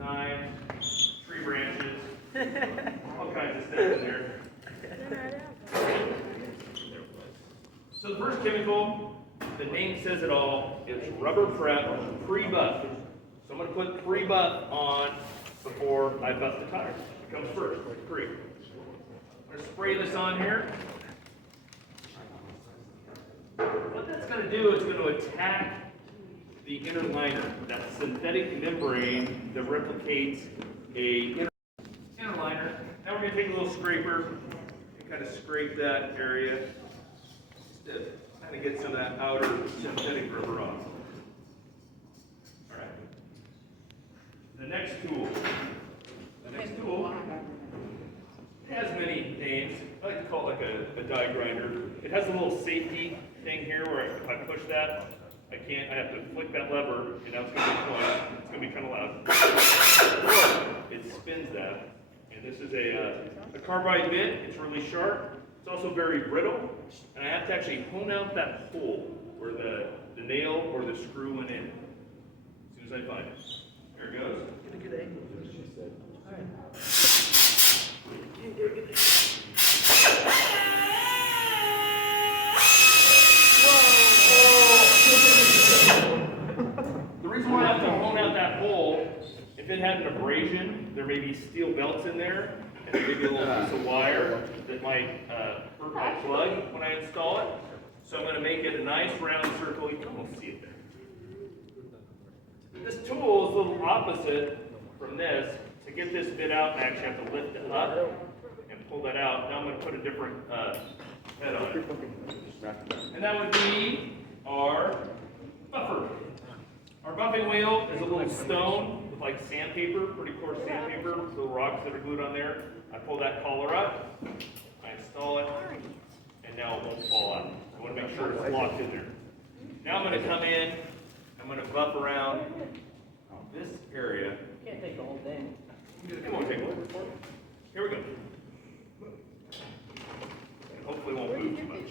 knives, tree branches, all kinds of stuff in there. So the first chemical, the name says it all, is rubber prep pre-buff. So I'm going to put pre-buff on before I buff the tires. It comes first, pre. I'm going to spray this on here. What that's going to do is going to attack the inner liner, that synthetic membrane that replicates a inner liner. Now we're going to take a little scraper and kind of scrape that area to kind of get some of that outer synthetic rubber off. All right. The next tool has many names. I like to call it like a die grinder. It has a little safety thing here where if I push that, I have to flick that lever, and now it's going to be quiet. It's going to be kind of loud. It spins that. And this is a carbide bit. It's really sharp. It's also very brittle. And I have to actually hone out that hole where the nail or the screw went in. As soon as I find it. There it goes. Get a good angle. That's what she said. All right. The reason why I have to hone out that hole, if it had an abrasion, there may be steel belts in there, and there may be a little piece of wire that might hurt my plug when I install it. So I'm going to make it a nice round circle. You can almost see it there. This tool is a little opposite from this. To get this bit out, I actually have to lift it up and pull that out. Now I'm going to put a different head on it. And that would be our buffer. Our buffing wheel is a little stone with like sandpaper, pretty coarse sandpaper, little rocks that are glued on there. I pull that collar up, I install it, and now it won't fall out. I want to make sure it's locked in there. Now I'm going to come in, I'm going to buff around this area. Can't take the whole thing. It won't take long. Here we go. And hopefully it won't move too much.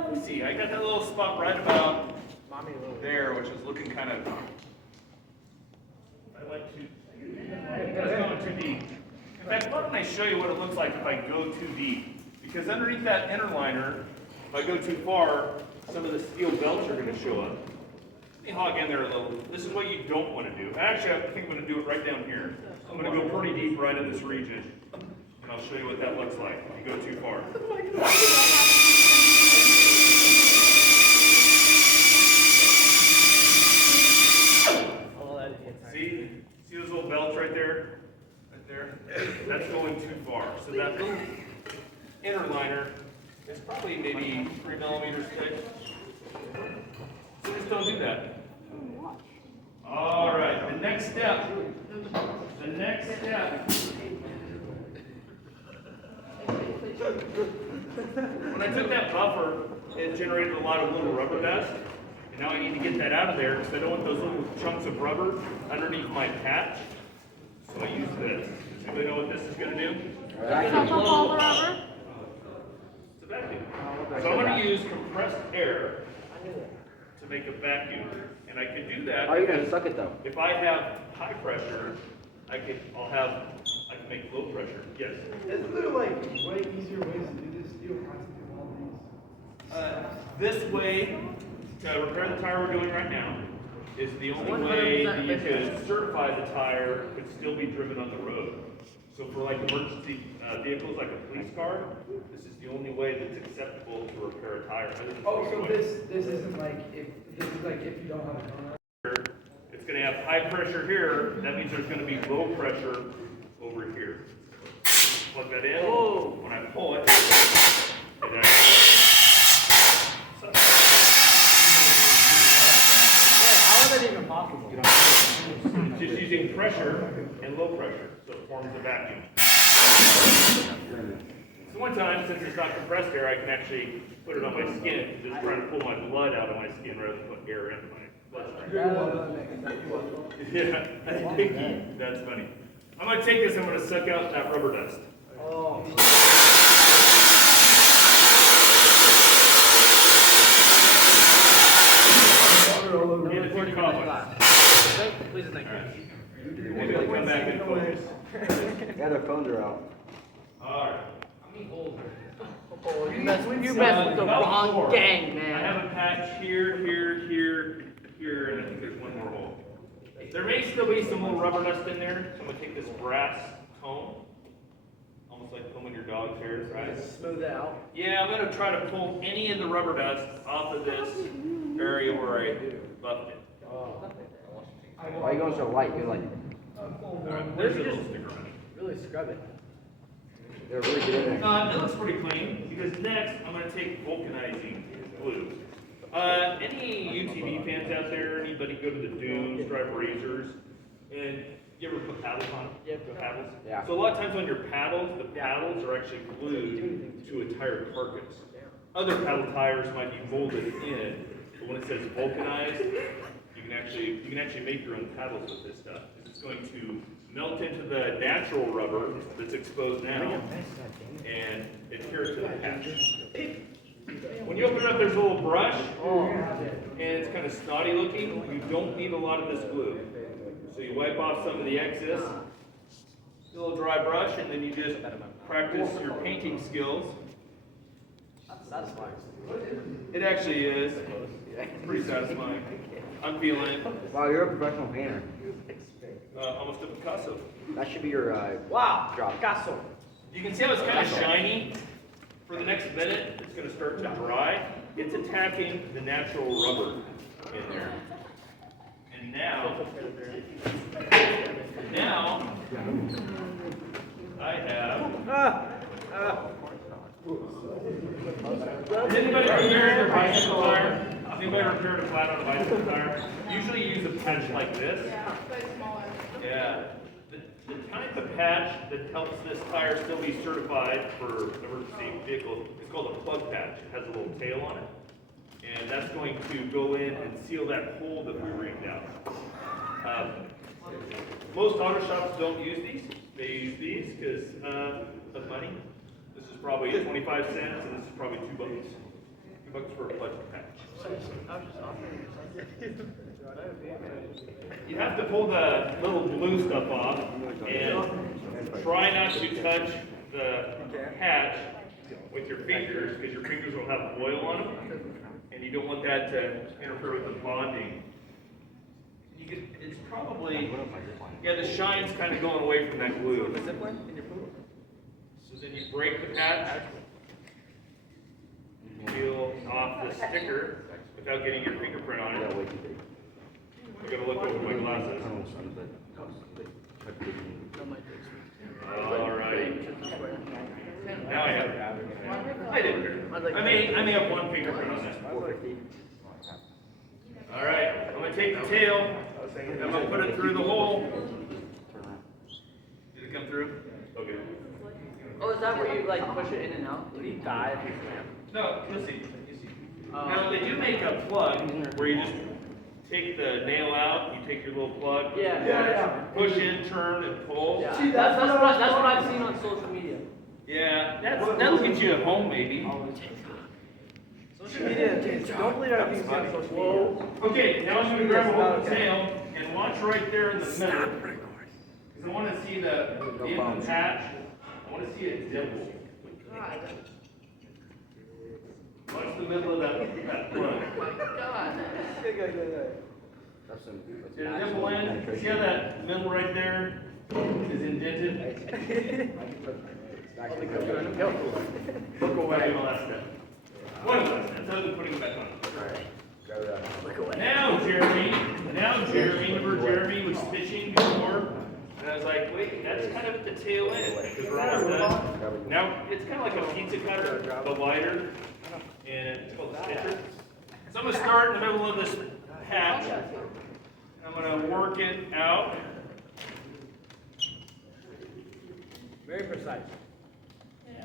Let me see, I got that little spot right about there, which is looking kind of, that's going too deep. In fact, why don't I show you what it looks like if I go too deep? Because underneath that inner liner, if I go too far, some of the steel belts are going to show up. Let me hog in there a little. This is what you don't want to do. Actually, I think I'm going to do it right down here. I'm going to go pretty deep right in this region. And I'll show you what that looks like if you go too far. See those little belts right there? Right there? That's going too far. So that little inner liner is probably maybe 3 millimeters thick. So just don't do that. All right, the next step. When I took that buffer, it generated a lot of little rubber dust. And now I need to get that out of there because I don't want those little chunks of rubber underneath my patch. So I use this. Does anybody know what this is going to do? Suck up all the rubber? It's a vacuum. So I'm going to use compressed air to make a vacuum. And I can do that. How are you going to suck it though? If I have high pressure, I can make low pressure. Yes. Isn't there like way easier ways to do this? You don't have to do all these. This way, to repair the tire we're doing right now, is the only way that you could certify the tire could still be driven on the road. So for like emergency vehicles like a police car, this is the only way that's acceptable to repair a tire. Oh, so this isn't like if you don't have a donor. It's going to have high pressure here. That means there's going to be low pressure over here. Plug that in. When I pull it, it How is that even possible? just use using pressure and low pressure, so it forms a vacuum. So one time, since it's not compressed air, I can actually put it on my skin, because it's trying to pull my blood out of my skin rather than put air into my bloodstream. Yeah, that's funny. I'm gonna take this, I'm gonna suck out that rubber dust. Oh. And it's pretty complex. Please and thank you. Maybe I'll come back and focus. Yeah, their phones are out. Alright. You messed with the wrong gang, I man. have a patch here, here, and I think there's one more hole. There may still be some little rubber dust in there, so I'm gonna take this brass comb, almost like combing your dog's hair, right? Smooth it out. Yeah, I'm gonna try to pull any of the rubber dust off of this area where I buffed it. Why are you going so light? You're like, Alright, there's a little sticker on it. Really scrub it. they're really good in there. It looks pretty clean, because next, I'm gonna take vulcanizing glue. Any UTV fans out there, anybody go to the dunes, drive razors, and you ever put paddles on them? Yeah. The paddles? Yeah. So a lot of times on your paddles, the paddles are actually glued to a tire carcass. Other paddle tires might be molded in, but when it says vulcanized, you can actually make your own paddles with this stuff. It's going to melt into the natural rubber that's exposed now and adhere to the patch. When you open it up, there's a little brush, and it's kind of snotty looking. You don't need a lot of this glue. So you wipe off some of the excess, a little dry brush, and then you just practice your painting skills. That's satisfying. It actually is. Pretty satisfying. I'm feeling it. Wow, you're a professional painter. Almost a Picasso. That should be your Wow. job. Picasso. You can see how it's kind of shiny. For the next minute, it's going to start to dry. It's attacking the natural rubber in there. And now I have. Has anybody repaired their bicycle tire? Has anybody repaired a flat on a bicycle tire? Usually you use a patch like this. Yeah. The type of patch that helps this tire still be certified for emergency vehicle is called a plug patch. It has a little tail on it. And that's going to go in and seal that hole that we reamed out. Most auto shops don't use these. They use these because of money. This is probably 25 cents and this is probably $2. $2 for a plug patch. You have to pull the little blue stuff off and try not to touch the patch with your fingers because your fingers will have oil on them and you don't want that to interfere with the bonding. It's probably, yeah, the shine's kind of going away from that glue. So then you break the patch, peel off the sticker without getting your fingerprint on it. I gotta look over my glasses. Alrighty. Now I have. I didn't. I may have one fingerprint on that. Alright, I'm gonna take the tail. I'm gonna put it through the hole. Did it come through? Okay. Oh, is that where you like push it in and out? Did he die if he swam? No, you'll see. Now they do make a plug where you just take the nail out, you take your little plug, push in, turn, and pull. Yeah. See, that's what I've seen on social media. Yeah, that'll get you at home maybe. Social media, don't believe everything's on social media. Okay, now I'm gonna grab a hold of the tail and launch right there in the middle. Because I want to see the end of the patch. I want to see a dimple. Watch the middle of that plug. Did a dimple in? See how that middle right there is indented? Look away. One last step. One last step. Other than putting it back on. Now Jeremy, remember Jeremy was fishing before? And I was like, wait, that's kind of at the tail end. Because we're almost done. Now, it's kind of like a pizza cutter, but wider. And it's called a stitcher. So I'm going to start in the middle of this patch. I'm going to work it out Very precise. It's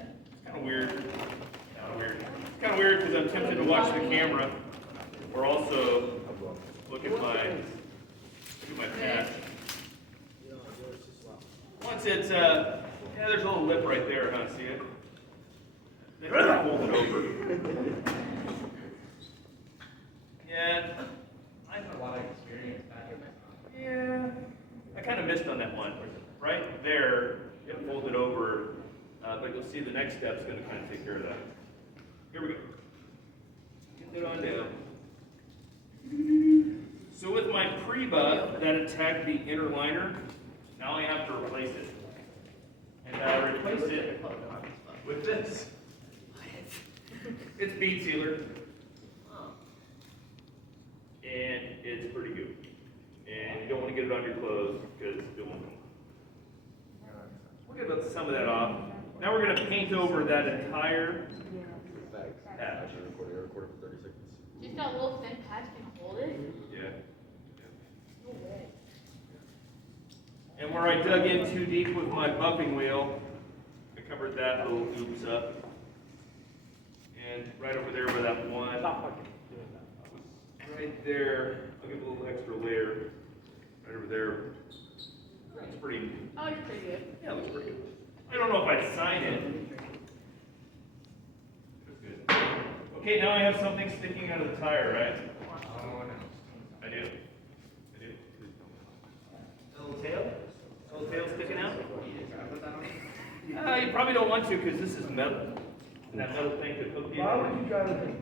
kind of weird. It's kind of weird because I'm tempted to watch the camera or also look at my patch. Once it's yeah, there's a little lip right there, huh? See it? Then you can hold it over. Yeah, I have a lot of experience back in that. Yeah, I kind of missed on that one. Right there, it folded over, but you'll see the next step's going to kind of take care of that. Here we go. Get it on down. So with my pre-buff that attacked the inner liner, now I have to replace it. And I replace it with this. It's bead sealer. And it's pretty good. And you don't want to get it on your clothes because it won't come off. We'll get some of that off. Now we're going to paint over that entire patch. Just that little thin patch can hold it? Yeah. No way. And where I dug in too deep with my buffing wheel, I covered that little oops up. And right over there where that one, right there, I'll give a little extra layer. Right over there. That's pretty, Oh, you're pretty good. yeah, it looks pretty good. I don't know if I'd sign it. Good. Okay, now I have something sticking out of the tire, right? I do. A little tail? A little tail sticking out? You probably don't want to because this is metal. And that metal thing could hook you. Why would you try to?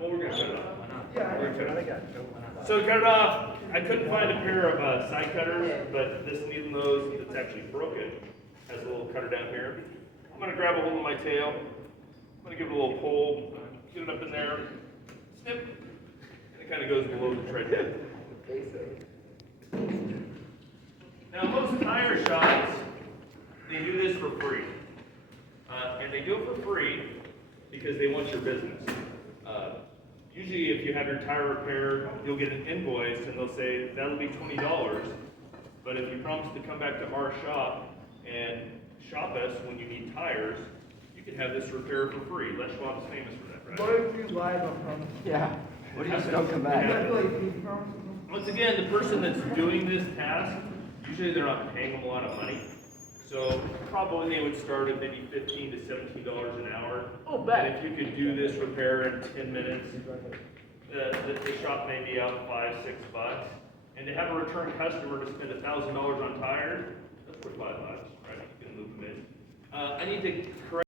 Well, we're gonna cut it off. Yeah, We're gonna cut it off. So to cut it off, I couldn't find a pair of side cutters, but this needle nose that's actually broken has a little cutter down here. I'm gonna grab a hold of my tail. I'm gonna give it a little pull, get it up in there, snip, and it kind of goes below the tread head. Now most tire shops, they do this for free. And they do it for free because they want your business. Usually if you have your tire repaired, you'll get an invoice and they'll say, that'll be $20. But if you promise to come back to our shop and shop us when you need tires, you can have this repaired for free. Les Schwab is famous for that, What right? if you lied on promise? Yeah. What do you still come You back? have to like keep promises? Once again, the person that's doing this task, usually they're not paying them a lot of money. So probably they would start at maybe $15 to $17 an hour. Oh, bet. And if you could do this repair in 10 minutes, the shop may be out $5, $6. And to have a return customer to spend $1,000 on tires, that's worth $5, right? You can move them in. I need to correct